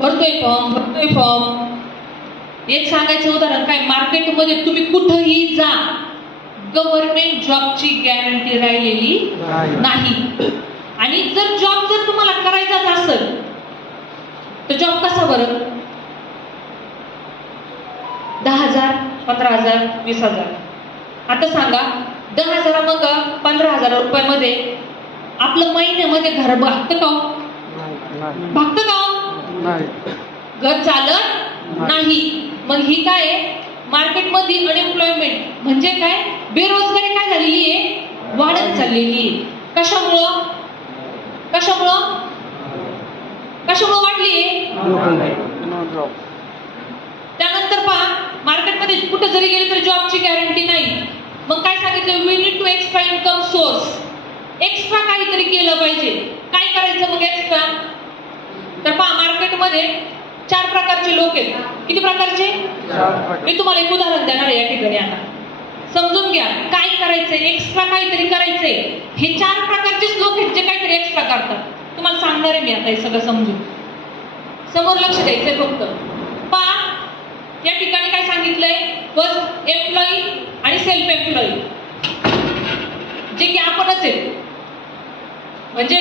भरतोय फॉर्म. एक सांगायचं उदाहरण काय, मार्केटमध्ये तुम्ही कुठेही जा, गव्हर्नमेंट जॉबची गॅरंटी राहिलेली नाही. आणि जर तुम्हाला करायचाच असेल तर जॉब कसा बरं, 10,000, 15,000, 20,000. आता सांगा 10,000 मग 15,000 रुपयामध्ये आपलं महिन्यामध्ये घर भागतं का? भागतं का? घर चालत नाही. मग ही काय मार्केटमध्ये अनएम्प्लॉयमेंट म्हणजे काय, बेरोजगारी काय झालेली आहे, वाढत चाललेली आहे. कशामुळं वाढली आहे? त्यानंतर पहा मार्केटमध्ये कुठे जरी गेले तरी जॉबची गॅरंटी नाही. मग काय सांगितलं, we need to extra income source. Extra काहीतरी केलं पाहिजे. काय करायचं मग एक्स्ट्रा? तर पहा मार्केटमध्ये 4 प्रकारचे लोक आहेत. किती प्रकारचे? मी तुम्हाला एक उदाहरण देणार आहे या ठिकाणी. आता समजून घ्या काय करायचंय, एक्स्ट्रा काहीतरी करायचंय. हे 4 प्रकारचेच लोक आहेत जे काहीतरी एक्स्ट्रा करतात. तुम्हाला सांगणार आहे मी आता हे सगळं समजून. समोर लक्ष द्यायचंय फक्त. पहा या ठिकाणी काय सांगितलंय, फर्स्ट एम्प्लॉई आणि सेल्फ एम्प्लॉई, जे की आपणच आहे. म्हणजे